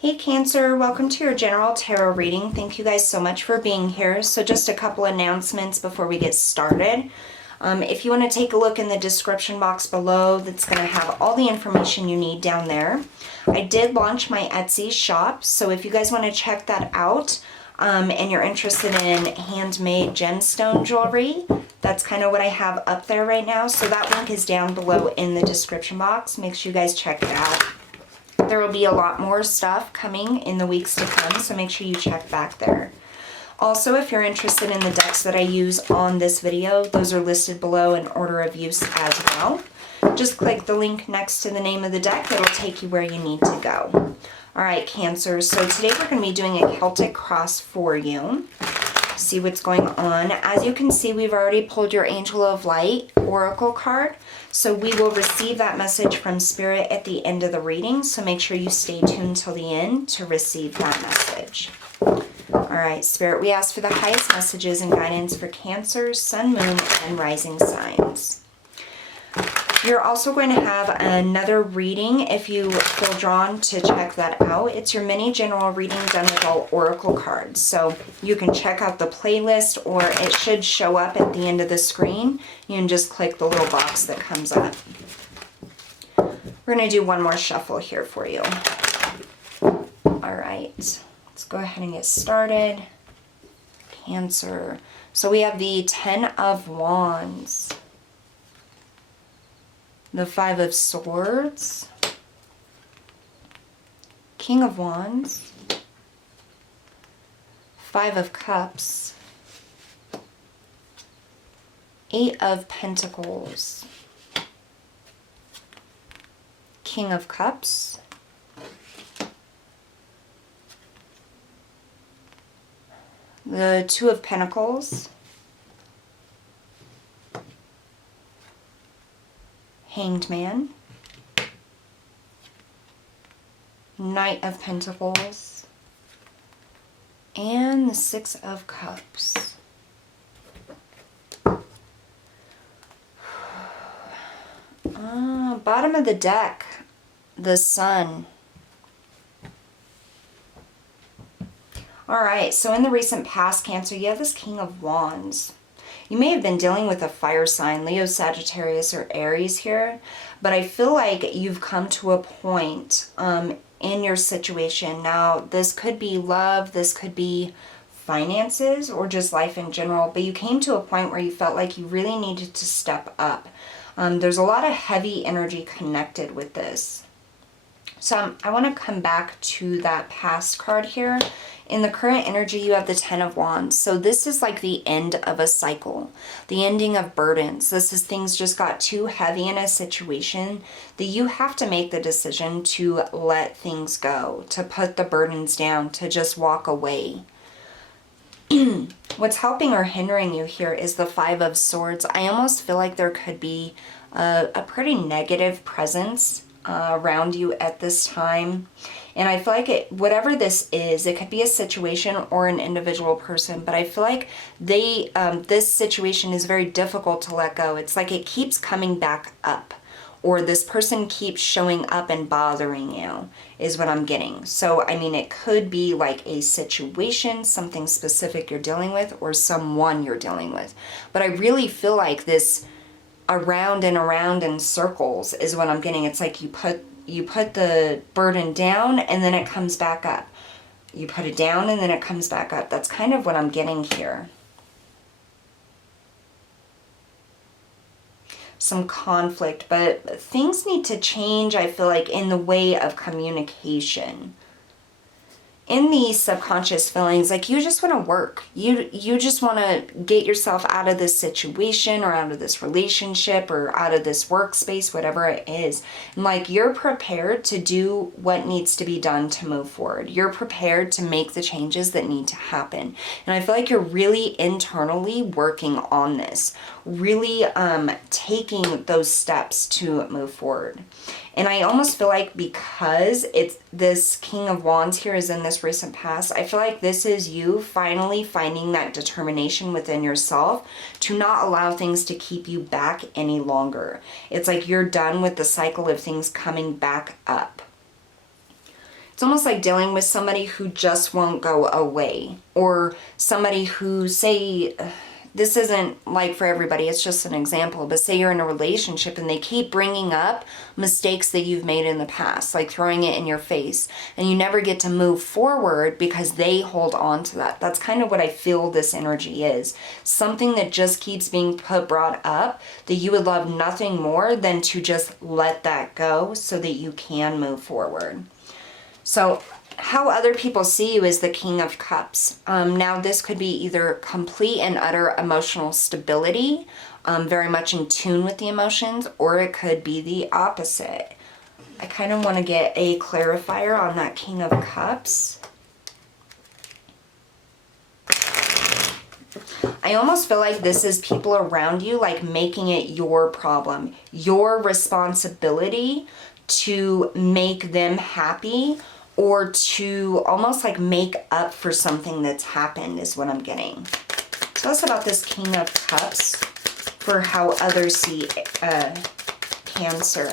Hey Cancer, welcome to your general tarot reading. Thank you guys so much for being here. So just a couple announcements before we get started. If you want to take a look in the description box below, that's going to have all the information you need down there. I did launch my Etsy shop, so if you guys want to check that out and you're interested in handmade gemstone jewelry, that's kind of what I have up there right now. So that link is down below in the description box. Make sure you guys check it out. There will be a lot more stuff coming in the weeks to come, so make sure you check back there. Also, if you're interested in the decks that I use on this video, those are listed below in order of use as well. Just click the link next to the name of the deck. It'll take you where you need to go. All right, Cancer, so today we're going to be doing a Celtic cross for you. See what's going on. As you can see, we've already pulled your Angel of Light Oracle card. So we will receive that message from Spirit at the end of the reading. So make sure you stay tuned till the end to receive that message. All right, Spirit, we ask for the highest messages and guidance for Cancer, Sun, Moon, and Rising signs. You're also going to have another reading if you feel drawn to check that out. It's your mini general reading done with all Oracle cards. So you can check out the playlist, or it should show up at the end of the screen. You can just click the little box that comes up. We're going to do one more shuffle here for you. All right, let's go ahead and get started. Cancer. So we have the 10 of Wands. The 5 of Swords, King of Wands, 5 of Cups, 8 of Pentacles, King of Cups, the 2 of Pentacles, Hanged Man, Knight of Pentacles, and the 6 of Cups. Bottom of the deck, the Sun. Alright, so in the recent past, Cancer, you have this King of Wands. You may have been dealing with a fire sign, Leo, Sagittarius, or Aries here, but I feel like you've come to a point in your situation. Now, this could be love, this could be finances, or just life in general, but you came to a point where you felt like you really needed to step up. There's a lot of heavy energy connected with this. So I want to come back to that past card here. In the current energy, you have the 10 of Wands. So this is like the end of a cycle, the ending of burdens. This is things just got too heavy in a situation that you have to make the decision to let things go, to put the burdens down, to just walk away. What's helping or hindering you here is the 5 of Swords. I almost feel like there could be a pretty negative presence around you at this time. And I feel like whatever this is, it could be a situation or an individual person, but I feel like this situation is very difficult to let go. It's like it keeps coming back up, or this person keeps showing up and bothering you, is what I'm getting. So, I mean, it could be like a situation, something specific you're dealing with, or someone you're dealing with. But I really feel like this around and around in circles is what I'm getting. It's like you put the burden down and then it comes back up. You put it down and then it comes back up. That's kind of what I'm getting here. Some conflict, but things need to change, I feel like, in the way of communication. In these subconscious feelings, like you just want to work. You just want to get yourself out of this situation or out of this relationship or out of this workspace, whatever it is. And like you're prepared to do what needs to be done to move forward. You're prepared to make the changes that need to happen. And I feel like you're really internally working on this, really taking those steps to move forward. And I almost feel like because it's this King of Wands here is in this recent past, I feel like this is you finally finding that determination within yourself to not allow things to keep you back any longer. It's like you're done with the cycle of things coming back up. It's almost like dealing with somebody who just won't go away, or somebody who, say, this isn't like for everybody, it's just an example, but say you're in a relationship and they keep bringing up mistakes that you've made in the past, like throwing it in your face, and you never get to move forward because they hold on to that. That's kind of what I feel this energy is. Something that just keeps being brought up, that you would love nothing more than to just let that go so that you can move forward. So how other people see you is the King of Cups. Now this could be either complete and utter emotional stability, very much in tune with the emotions, or it could be the opposite. I kind of want to get a clarifier on that King of Cups. I almost feel like this is people around you, like making it your problem, your responsibility to make them happy, or to almost like make up for something that's happened, is what I'm getting. Tell us about this King of Cups for how others see Cancer.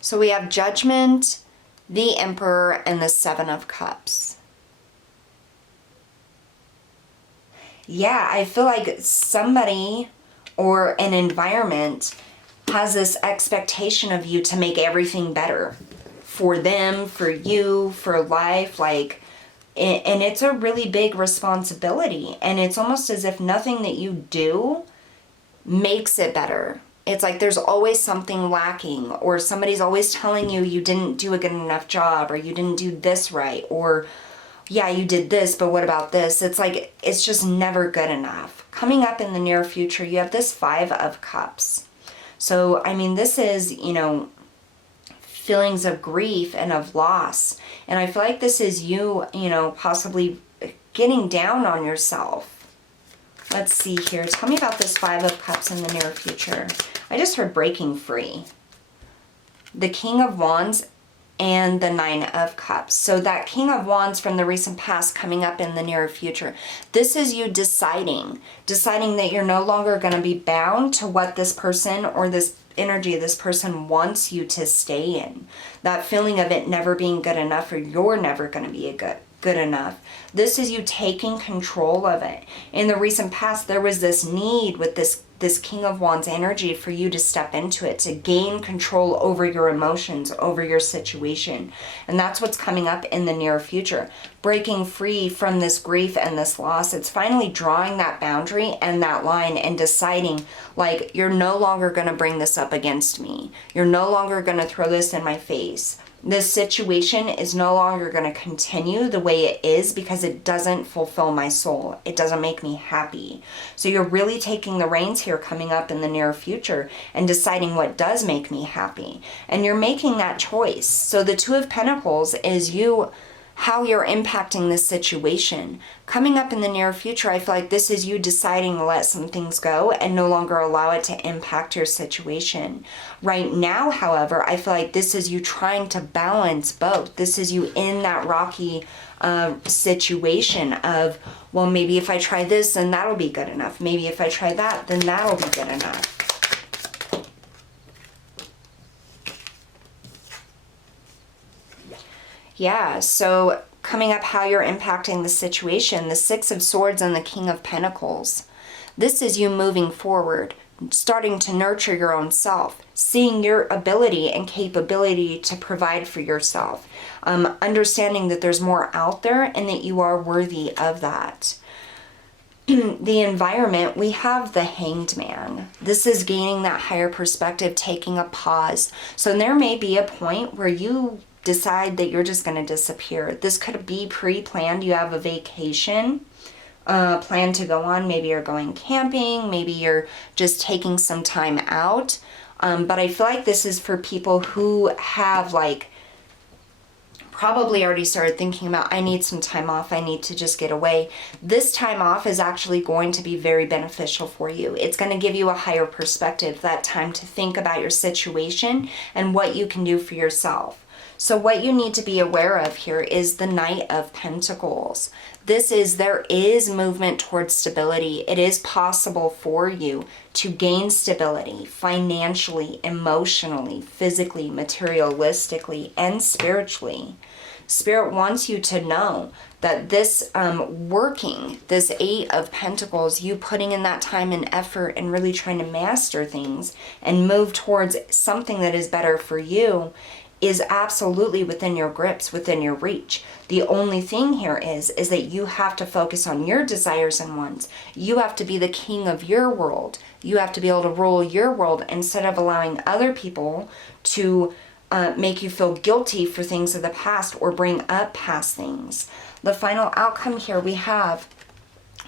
So we have Judgment, the Emperor, and the Seven of Cups. Yeah, I feel like somebody or an environment has this expectation of you to make everything better for them, for you, for life, like, and it's a really big responsibility, and it's almost as if nothing that you do makes it better. It's like there's always something lacking, or somebody's always telling you you didn't do a good enough job, or you didn't do this right, or yeah, you did this, but what about this? It's like it's just never good enough. Coming up in the near future, you have this Five of Cups. So, I mean, this is, you know, feelings of grief and of loss. And I feel like this is you, you know, possibly getting down on yourself. Let's see here. Tell me about this Five of Cups in the near future. I just heard breaking free. The King of Wands and the Nine of Cups. So that King of Wands from the recent past coming up in the near future. This is you deciding that you're no longer going to be bound to what this person or this energy this person wants you to stay in. That feeling of it never being good enough, or you're never going to be good enough. This is you taking control of it. In the recent past, there was this need with this King of Wands energy for you to step into it, to gain control over your emotions, over your situation. And that's what's coming up in the near future. Breaking free from this grief and this loss. It's finally drawing that boundary and that line and deciding, like, you're no longer going to bring this up against me. You're no longer going to throw this in my face. This situation is no longer going to continue the way it is because it doesn't fulfill my soul. It doesn't make me happy. So you're really taking the reins here coming up in the near future and deciding what does make me happy. And you're making that choice. So the Two of Pentacles is you, how you're impacting this situation. Coming up in the near future, I feel like this is you deciding to let some things go and no longer allow it to impact your situation. Right now, however, I feel like this is you trying to balance both. This is you in that rocky situation of, well, maybe if I try this, then that'll be good enough. Maybe if I try that, then that'll be good enough. Yeah, so coming up how you're impacting the situation, the Six of Swords and the King of Pentacles. This is you moving forward, starting to nurture your own self, seeing your ability and capability to provide for yourself, understanding that there's more out there and that you are worthy of that. The environment, we have the Hanged Man. This is gaining that higher perspective, taking a pause. So there may be a point where you decide that you're just going to disappear. This could be pre-planned. You have a vacation plan to go on. Maybe you're going camping. Maybe you're just taking some time out. But I feel like this is for people who have like probably already started thinking about, I need some time off. I need to just get away. This time off is actually going to be very beneficial for you. It's going to give you a higher perspective, that time to think about your situation and what you can do for yourself. So what you need to be aware of here is the Knight of Pentacles. There is movement towards stability. It is possible for you to gain stability financially, emotionally, physically, materialistically, and spiritually. Spirit wants you to know that this this Eight of Pentacles, you putting in that time and effort and really trying to master things and move towards something that is better for you, is absolutely within your grips, within your reach. The only thing here is that you have to focus on your desires and wants. You have to be the king of your world. You have to be able to rule your world instead of allowing other people to make you feel guilty for things of the past or bring up past things. The final outcome here we have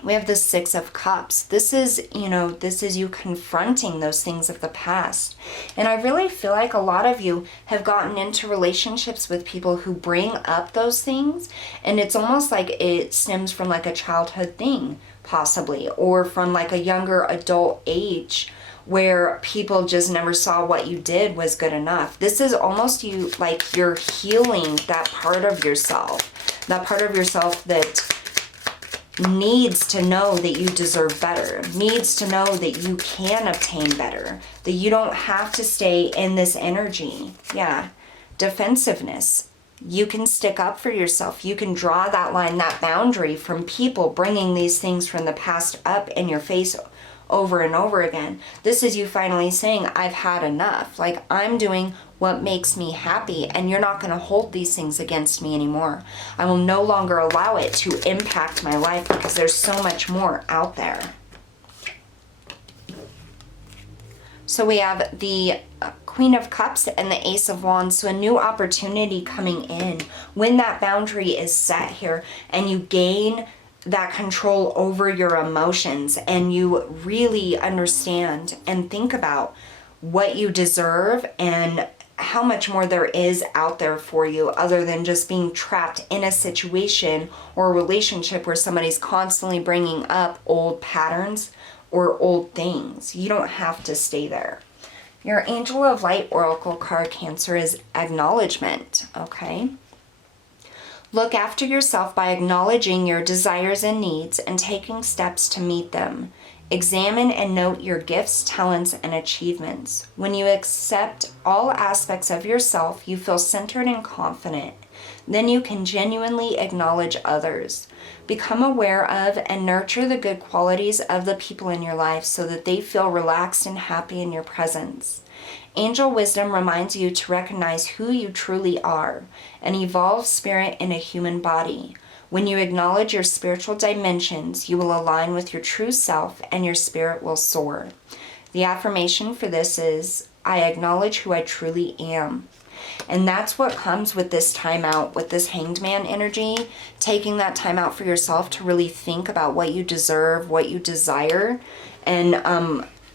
the Six of Cups. This is you confronting those things of the past. And I really feel like a lot of you have gotten into relationships with people who bring up those things, and it's almost like it stems from like a childhood thing, possibly, or from like a younger adult age where people just never saw what you did was good enough. This is almost you, like you're healing that part of yourself that needs to know that you deserve better, needs to know that you can obtain better, that you don't have to stay in this energy. Yeah, defensiveness. You can stick up for yourself. You can draw that line, that boundary from people bringing these things from the past up in your face over and over again. This is you finally saying, I've had enough. Like, I'm doing what makes me happy, and you're not going to hold these things against me anymore. I will no longer allow it to impact my life because there's so much more out there. So we have the Queen of Cups and the Ace of Wands. So a new opportunity coming in when that boundary is set here and you gain that control over your emotions and you really understand and think about what you deserve and how much more there is out there for you other than just being trapped in a situation or a relationship where somebody's constantly bringing up old patterns or old things. You don't have to stay there. Your Angel of Light Oracle card, Cancer, is acknowledgement, okay? Look after yourself by acknowledging your desires and needs and taking steps to meet them. Examine and note your gifts, talents, and achievements. When you accept all aspects of yourself, you feel centered and confident. Then you can genuinely acknowledge others. Become aware of and nurture the good qualities of the people in your life so that they feel relaxed and happy in your presence. Angel wisdom reminds you to recognize who you truly are, an evolved spirit in a human body. When you acknowledge your spiritual dimensions, you will align with your true self and your spirit will soar. The affirmation for this is, I acknowledge who I truly am. And that's what comes with this time out, with this Hanged Man energy, taking that time out for yourself to really think about what you deserve, what you desire, and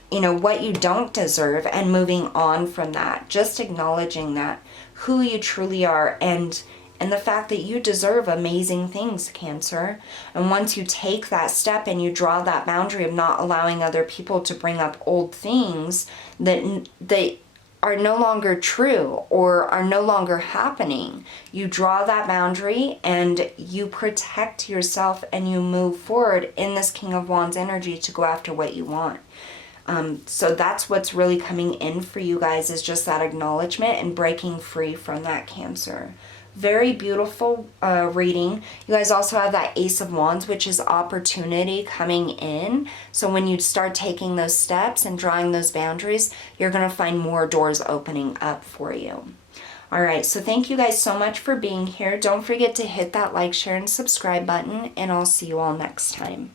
what you don't deserve, and moving on from that. Just acknowledging that, who you truly are, and the fact that you deserve amazing things, Cancer. And once you take that step and you draw that boundary of not allowing other people to bring up old things that are no longer true or are no longer happening, you draw that boundary and you protect yourself and you move forward in this King of Wands energy to go after what you want. So that's what's really coming in for you guys, is just that acknowledgement and breaking free from that, Cancer. Very beautiful reading. You guys also have that Ace of Wands, which is opportunity coming in. So when you start taking those steps and drawing those boundaries, you're going to find more doors opening up for you. All right, so thank you guys so much for being here. Don't forget to hit that like, share, and subscribe button, and I'll see you all next time.